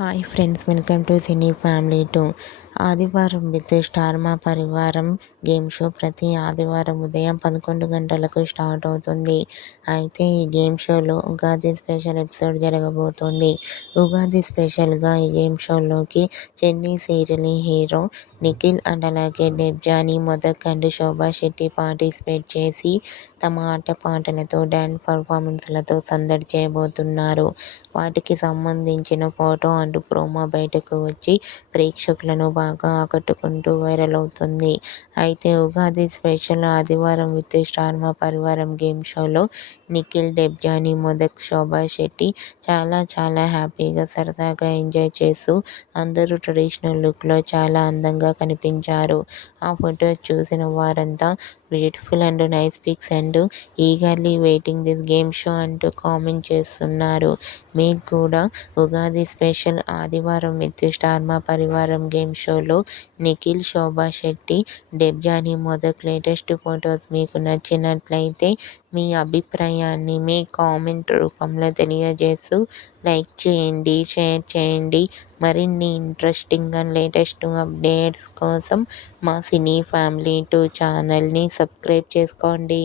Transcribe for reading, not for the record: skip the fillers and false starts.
Hi friends, welcome to cine family 2. ఆదివారం with star Maa Parivaram game show ప్రతి ఆదివారం ఉదయం 11 గంటలకు స్టార్ట్ అవుతుంది. అయితే ఈ గేమ్ షోలో ఉగాది స్పెషల్ ఎపిసోడ్ జరగబోతోంది. ఉగాది స్పెషల్గా ఈ గేమ్ షోలోకి Chennai serial hero Nikhil and అలాగే డెబ్జానీ మొదక్ అండ్ శోభా శెట్టి పార్టిసిపేట్ చేసి తమ ఆటపాటలతో డ్యాన్స్ పర్ఫార్మెన్స్లతో సందడి చేయబోతున్నారు. వాటికి సంబంధించిన ఫోటో అండ్ ప్రోమో బయటకు వచ్చి ప్రేక్షకులను బాగా ఆకట్టుకుంటూ వైరల్ అవుతుంది. అయితే Ugadi special Aadivaram with star Maa Parivaram game షోలో నిఖిల్, డెబ్జానీ మొదక్, శోభా శెట్టి చాలా హ్యాపీగా సరదాగా ఎంజాయ్ చేస్తూ అందరూ ట్రెడిషనల్ లుక్లో చాలా అందంగా కనిపించారు. ఆ ఫొటోస్ చూసిన వారంతా beautiful and nice pics and eagerly waiting this game show అంటూ కామెంట్ చేస్తున్నారు. మీకు కూడా Ugadi special Aadivaram with star Maa Parivaram game షోలో నిఖిల్, శోభా శెట్టి, డెబ్జానీ మొదక్ లేటెస్ట్ ఫొటోస్ మీకు నచ్చినట్లయితే మీ అభిప్రాయాన్ని మీ కామెంట్ రూపంలో తెలియజేస్తూ లైక్ చేయండి, షేర్ చేయండి. మరిన్ని ఇంట్రెస్టింగ్ అండ్ లేటెస్ట్ అప్డేట్స్ కోసం మా సినీ ఫ్యామిలీ 2 ఛానల్ని సబ్స్క్రైబ్ చేసుకోండి.